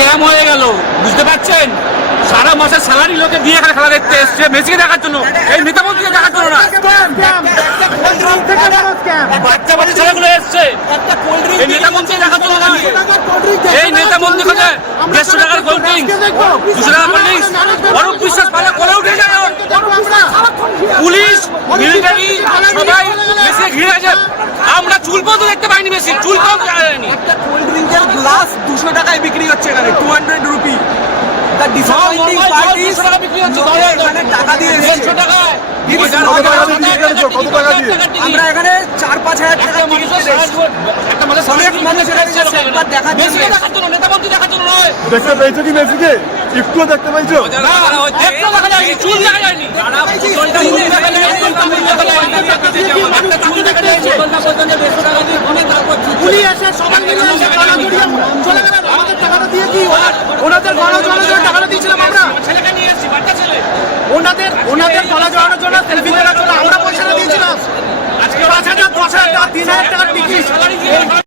Scam হয়ে গেল, বুঝতে পারছেন? সারা মাসের স্যালারি লোকে দিয়ে এখানে খেলা দেখতে এসছে, মেসিকে দেখার জন্য, এই নেতা মন্ত্রীকে দেখার জন্য না। বাচ্চা বাচ্চা ছেলেগুলো এসছে এই নেতা মন্ত্রী দেখার জন্য না। এই নেতা মন্ত্রী হচ্ছে 150 টাকার কোল্ড ড্রিঙ্ক, 200 টাকার কোল্ড ড্রিঙ্কস, অরূপ বিশ্বাস পালা করে উঠে যায়। পুলিশ মিলিটারি সবাই মেসি ঘিরে আছে। আমরা চুল পর্যন্ত দেখতে পাইনি, মেসি চুল পর্যন্ত যায়নি। একটা কোল্ড ড্রিঙ্কের গ্লাস 200 টাকায় বিক্রি হচ্ছে এখানে, 200 rupee. The disappointing part is এখানে টাকা দিয়ে এসেছে। আমরা এখানে 4-5 হাজার টাকা টিকিট কেটেছি। অনেক মানুষ এখানে এসেছে একবার দেখার জন্য, নেতা মন্ত্রী দেখার জন্য নয়। দেখতে পেয়েছো কি মেসিকে? একটুও দেখতে পেয়েছো? একটা দেখা যায়নি, চুল দেখা যায়নি। পুলিশ এসে সবাই মিলে এসে গলা জড়িয়ে চলে গেলেন। আমাদের টাকাটা দিয়ে কি ওনাদের গলা জড়ানোর জন্য টাকাটা দিয়েছিলাম আমরা। ছেলেকে নিয়ে এসেছি, বাচ্চা ছেলে। ওনাদের গলা জড়ানোর জন্য সেলফি তোলার জন্য আমরা পয়সাটা দিয়েছিলাম। আজকে 5,000, 10,000 টাকা, 3,000 টাকার টিকিট।